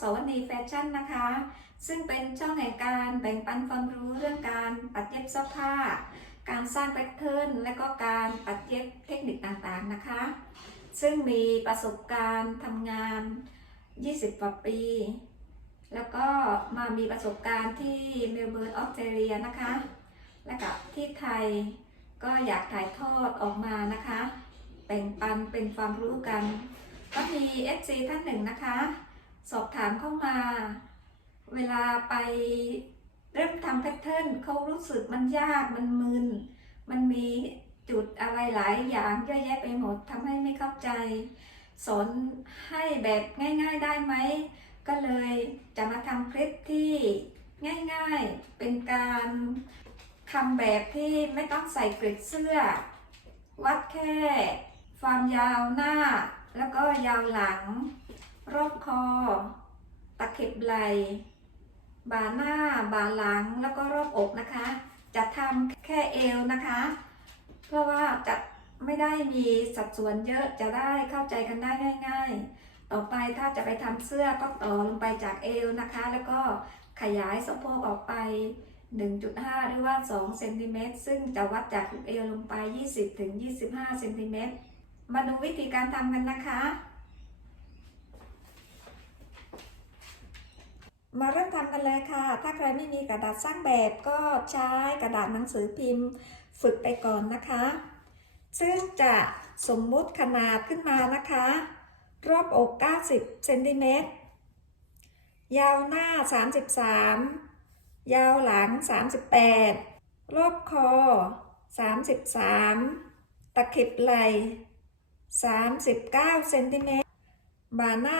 สองสวนีแฟชั่นนะคะ ซึ่งเป็นช่องแห่งการแบ่งปันความรู้เรื่องการปัดเย็บเสื้อผ้า การสร้างแพทเทิร์นและก็การปัดเย็บเทคนิคต่างๆนะคะ ซึ่งมีประสบการณ์ทำงาน 20กว่าปี แล้วก็มามีประสบการณ์ที่เมลเบิร์นออสเตรเลียนะคะ และกับที่ไทยก็อยากถ่ายทอดออกมานะคะแบ่งปันเป็นความรู้กัน ก็มี FC ท่านหนึ่งนะคะ สอบถามเข้ามา เวลาไปเริ่มทำแพทเทิร์นเขารู้สึกมันยากมันมึน มันมีจุดอะไรหลายอย่างเยอะแยะไปหมดทำให้ไม่เข้าใจ สอนให้แบบง่าย ๆได้ไหม ก็เลยจะมาทำคลิปที่ง่ายๆ เป็นการทำแบบที่ไม่ต้องใส่กริดเสื้อ วัดแค่ ความยาวหน้า แล้วก็ยาวหลัง รอบคอ ตะเข็บไหล่บ่าหน้าบ่าหลังแล้วก็รอบอกนะคะ จะทำแค่เอวนะคะ เพราะว่าจะไม่ได้มีสัดส่วนเยอะจะได้เข้าใจกันได้ง่าย ๆ ต่อไปถ้าจะไปทำเสื้อก็ต่อลงไปจากเอวนะคะ แล้วก็ขยายสะโพกออกไป 1.5 หรือว่า2เซนติเมตรซึ่งจะวัดจากเอวลงไป 20ถึง25เซนติเมตรมาดูวิธีการทำกันนะคะ มาเริ่มทำกันเลยค่ะ ถ้าใครไม่มีกระดาษสร้างแบบก็ใช้กระดาษหนังสือพิมพ์ ฝึกไปก่อนนะคะ ซึ่งจะสมมุติขนาดขึ้นมานะคะ รอบอก 90 เซนติเมตร ยาวหน้า 33 ยาวหลัง 38 รอบคอ 33 ตะเข็บไหล่39 เซนติเมตร บ่าหน้า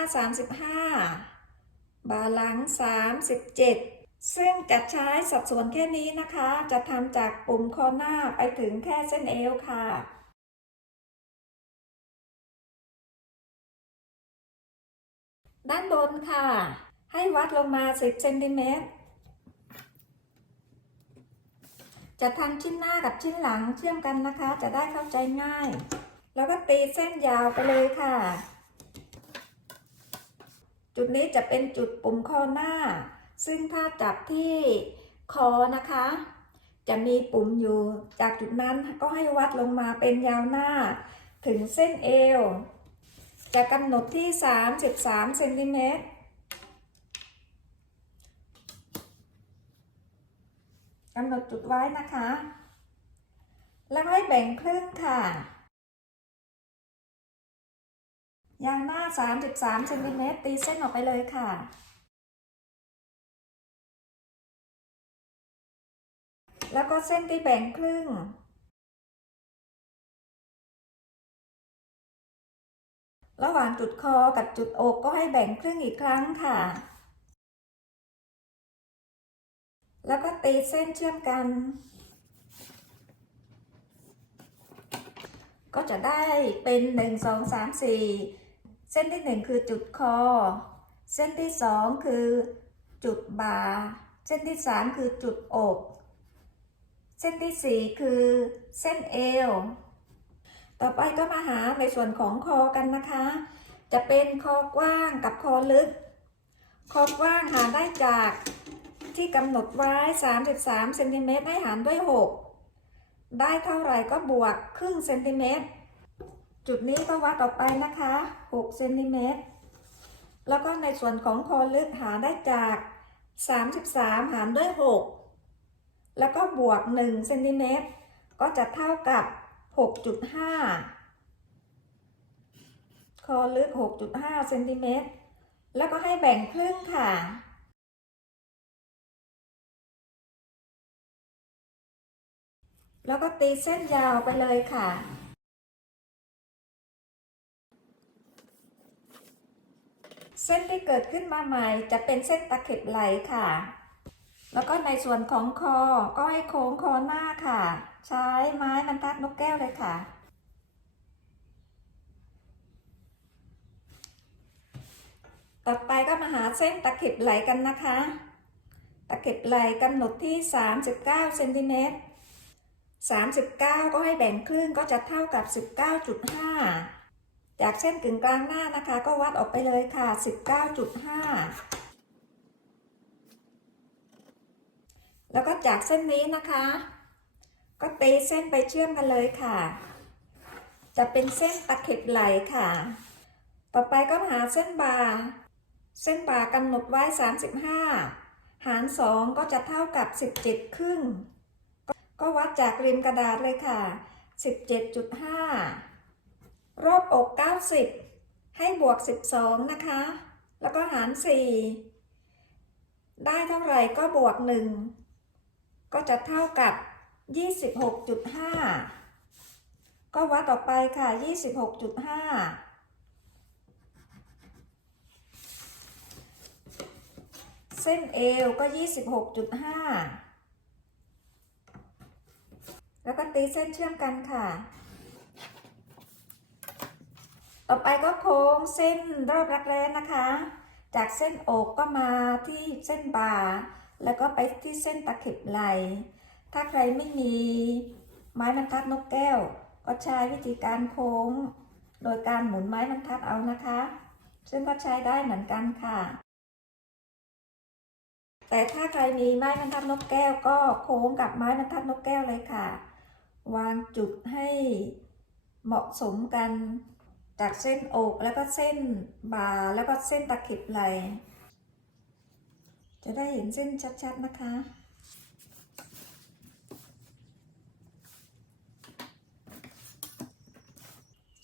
35 บาลัง37 ซึ่งจะใช้สัดส่วนแค่นี้นะคะ จะทำจากปุ่มคอหน้าไปถึงแค่เส้นเอวค่ะด้านบนค่ะ ให้วัดลงมา 10เซนติเมตร จะทำชิ้นหน้ากับชิ้นหลังเชื่อมกันนะคะ จะได้เข้าใจง่าย แล้วก็ตีเส้นยาวไปเลยค่ะ จุดนี้จะเป็นจุดปุ่มคอหน้า ซึ่งถ้าจับที่คอนะคะ จะมีปุ่มอยู่ จากจุดนั้นก็ให้วัดลงมาเป็นยาวหน้า ถึงเส้นเอว จะกำหนดที่ 33เซนติเมตรกำหนดจุดไว้นะคะ แล้วให้แบ่งครึ่งค่ะ ยางหน้า 33เซนติเมตรตีเส้นออกไปเลยค่ะ แล้วก็เส้นที่แบ่งครึ่ง ระหว่างจุดคอกับจุดอกก็ให้แบ่งครึ่งอีกครั้งค่ะ แล้วก็ตีเส้นเชื่อมกัน ก็จะได้เป็น 1 2 3 4 เส้นที่1คือจุดคอ เส้นที่2คือจุดบ่า เส้นที่3คือจุดอก เส้นที่4คือเส้นเอว ต่อไปก็มาหาในส่วนของคอกันนะคะ จะเป็นคอกว้างกับคอลึก คอกว้างหาได้จากที่กำหนดไว้ 33เซนติเมตรให้หารด้วย 6 ได้เท่าไหร่ก็บวกครึ่งเซนติเมตร จุดนี้ก็วัดออกไปนะคะ6เซนติเมตร แล้วก็ในส่วนของคอลึกหาได้จาก 33 หารด้วย 6 แล้วก็บวก1เซนติเมตร ก็จะเท่ากับ 6.5 คอลึก 6.5เซนติเมตร แล้วก็ให้แบ่งครึ่งค่ะแล้วก็ตีเส้นยาวไปเลยค่ะ เส้นที่เกิดขึ้นมาใหม่จะเป็นเส้นตะเข็บไหลค่ะ แล้วก็ในส่วนของคอก็ให้โค้งคอหน้าค่ะ ใช้ไม้บรรทัดนกแก้วเลยค่ะ ต่อไปก็มาหาเส้นตะเข็บไหลกันนะคะ ตะเข็บไหลกำหนดที่ 39เซนติเมตร39 ก็ให้แบ่งครึ่งก็จะเท่ากับ 19.5 จากเส้นกึ่งกลางหน้านะคะ ก็วัดออกไปเลยค่ะ 19.5 แล้วก็จากเส้นนี้นะคะ ก็ตีเส้นไปเชื่อมกันเลยค่ะ จะเป็นเส้นตะเข็บไหลค่ะ ต่อไปก็หาเส้นบาเส้นบากำหนดไว้ 35 หาร 2 ก็จะเท่ากับ 17 ครึ่ง ก็วัดจากริมกระดาษเลยค่ะ 17.5 รอบอก 90 ให้บวก 12 นะคะ แล้วก็หาร 4 ได้เท่าไหร่ก็บวก 1 ก็จะเท่ากับ 26.5 ก็วัดออไปค่ะ 26.5เส้นเอวก็ 26.5 แล้วก็ตีเส้นเชื่อมกันค่ะ ต่อไปก็โค้งเส้นรอบรักแร้นะคะ จากเส้นอกก็มาที่เส้นบ่า แล้วก็ไปที่เส้นตะเข็บไหล่ถ้าใครไม่มีไม้บรรทัดนกแก้ว ก็ใช้วิธีการโค้ง โดยการหมุนไม้บรรทัดเอานะคะ ซึ่งก็ใช้ได้เหมือนกันค่ะ แต่ถ้าใครมีไม้บรรทัดนกแก้วก็โค้งกับไม้บรรทัดนกแก้วเลยค่ะ วางจุดให้เหมาะสมกัน จากเส้นอกแล้วก็เส้นบ่าแล้วก็เส้นตะเข็บไหลจะได้เห็นเส้นชัดๆนะคะ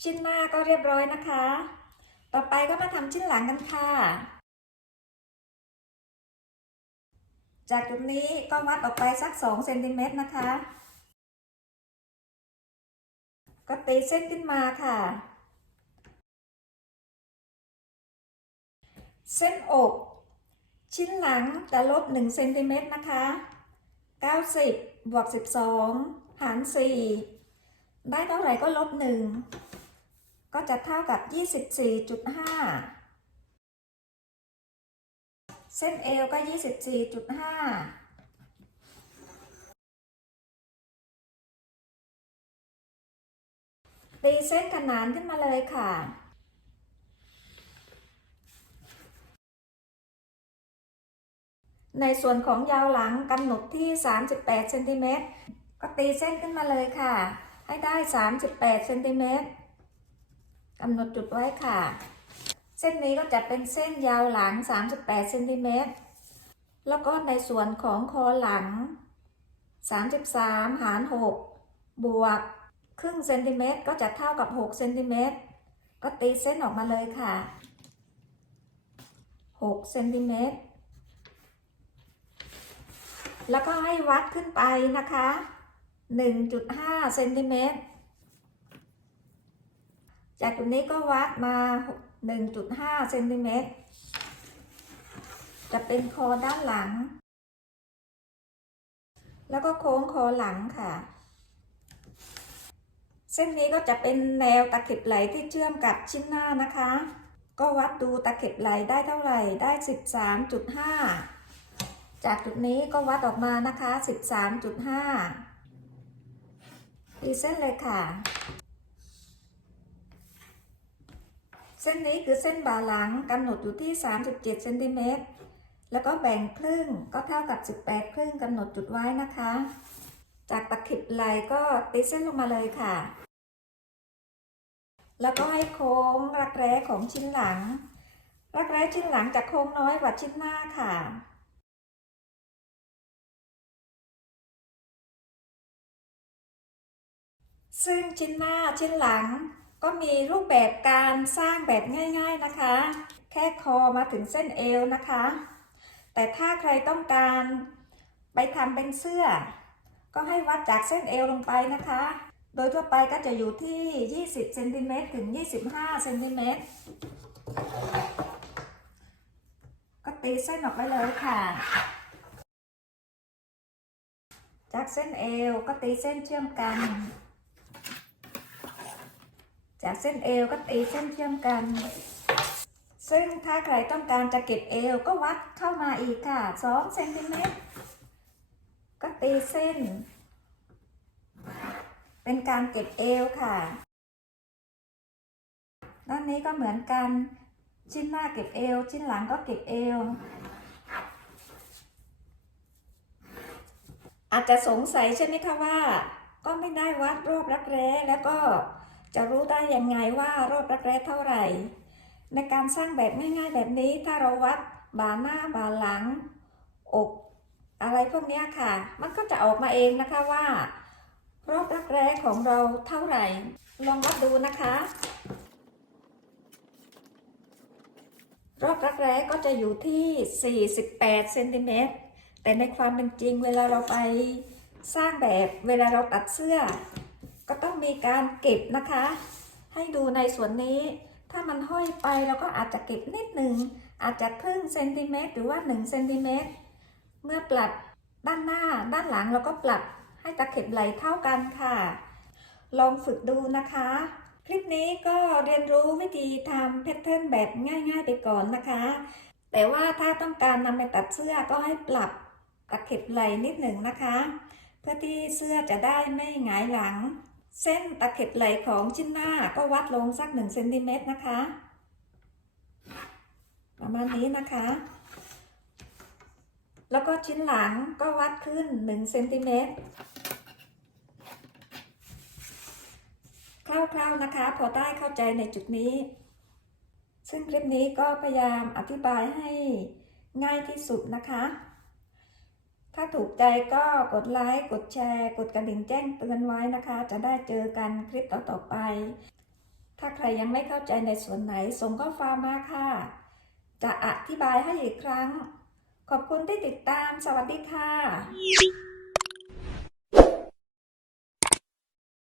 ชิ้นหน้าก็เรียบร้อยนะคะ ต่อไปก็มาทำชิ้นหลังกันค่ะ จากจุดนี้ก็วัดออกไปสัก2เซนติเมตรนะคะ ก็ตีเส้นขึ้นมาค่ะ เส้นอก ชิ้นหลังจะลบ1เซนติเมตรนะคะ 90 บวก 12 หาร 4 ได้เท่าไหร่ก็ลบ 1 ก็จะเท่ากับ 24.5 เส้นเอวก็ 24.5ตีเส้นขนานขึ้นมาเลยค่ะ ในส่วนของยาวหลังกำหนดที่ 38เซนติเมตรก็ตีเส้นขึ้นมาเลยค่ะ ให้ได้ 38เซนติเมตรกำหนดจุดไว้ค่ะ เส้นนี้ก็จะเป็นเส้นยาวหลัง 38เซนติเมตรแล้วก็ในส่วนของคอหลัง 33 หาร 6 บวกครึ่งเซนติเมตรก็จะเท่ากับ6เซนติเมตรก็ตีเส้นออกมาเลยค่ะ6เซนติเมตร แล้วก็ให้วัดขึ้นไปนะคะ 1.5เซนติเมตร จากตรงนี้ก็วัดมา 1.5เซนติเมตร จะเป็นคอด้านหลัง แล้วก็โค้งคอหลังค่ะ เส้นนี้ก็จะเป็นแนวตะเข็บไหลที่เชื่อมกับชิ้นหน้านะคะ ก็วัดดูตะเข็บไหลได้เท่าไหร่ได้ 13.5 จากจุดนี้ก็วัดออกมานะคะ 13.5ตีเส้นเลยค่ะ เส้นนี้คือเส้นบ่าหลังกำหนดอยู่ที่ 37เซนติเมตรแล้วก็แบ่งครึ่งก็เท่ากับ 18 ครึ่งกำหนดจุดไว้นะคะ จากตะข็บไหลก็ตีเส้นลงมาเลยค่ะ แล้วก็ให้โค้งรักแร้ของชิ้นหลัง รักแร้ชิ้นหลังจะโค้งน้อยกว่าชิ้นหน้าค่ะ ซึ่งชิ้นหน้าชิ้นหลังก็มีรูปแบบการสร้างแบบง่าย ๆนะคะ แค่คอมาถึงเส้นเอวนะคะ แต่ถ้าใครต้องการไปทำเป็นเสื้อ ก็ให้วัดจากเส้นเอวลงไปนะคะ โดยทั่วไปก็จะอยู่ที่ 20เซนติเมตรถึง 25เซนติเมตรก็ตีเส้นออกไปเลยค่ะ จากเส้นเอวก็ตีเส้นเชื่อมกัน จากเส้นเอวก็ตีเส้นเชื่อมกัน ซึ่งถ้าใครต้องการจะเก็บเอวก็วัดเข้ามาอีกค่ะ2เซนติเมตรก็ตีเส้น เป็นการเก็บเอวค่ะด้านนี้ก็เหมือนกันชิ้นหน้าเก็บเอว ชิ้นหลังก็เก็บเอว อาจจะสงสัยใช่ไหมคะว่า ก็ไม่ได้วัดรอบรักแร้แล้วก็ จะรู้ได้ยังไงว่ารอบรักแร้เท่าไหร่ ในการสร้างแบบง่ายๆแบบนี้ถ้าเราวัดบ่าหน้าบ่าหลัง อกอะไรพวกนี้ค่ะ มันก็จะออกมาเองนะคะว่า รอบรักแร้ของเราเท่าไหร่ ลองวัดดูนะคะ รอบรักแร้ก็จะอยู่ที่ 48เซนติเมตรแต่ในความเป็นจริงเวลาเราไปสร้างแบบเวลาเราตัดเสื้อ ก็ต้องมีการเก็บนะคะ ให้ดูในส่วนนี้ ถ้ามันห้อยไปเราก็อาจจะเก็บนิดหนึ่งอาจจะครึ่งเซนติเมตรหรือว่า1เซนติเมตรเมื่อปรับด้านหน้าด้านหลังเราก็ปรับให้ตะเข็บไหลเท่ากันค่ะ ลองฝึกดูนะคะ คลิปนี้ก็เรียนรู้วิธีทำแพทเทิร์นแบบง่ายๆไปก่อนนะคะ แต่ว่าถ้าต้องการนำไปตัดเสื้อก็ให้ปรับตะเข็บไหลนิดหนึ่งนะคะ เพื่อที่เสื้อจะได้ไม่หงายหลัง เส้นตะเข็บไหลของชิ้นหน้าก็วัดลงสัก1เซนติเมตรนะคะ ประมาณนี้นะคะ แล้วก็ชิ้นหลังก็วัดขึ้น1เซนติเมตรคร่าวๆนะคะ พอได้เข้าใจในจุดนี้ ซึ่งคลิปนี้ก็พยายามอธิบายให้ง่ายที่สุดนะคะ ถ้าถูกใจก็กดไลค์ กดแชร์ กดกระดิ่งแจ้งเตือนไว้นะคะ จะได้เจอกันคลิปต่อๆไป ถ้าใครยังไม่เข้าใจในส่วนไหน ส่งข้อความมาค่ะ จะอธิบายให้อีกครั้ง ขอบคุณที่ติดตาม สวัสดีค่ะ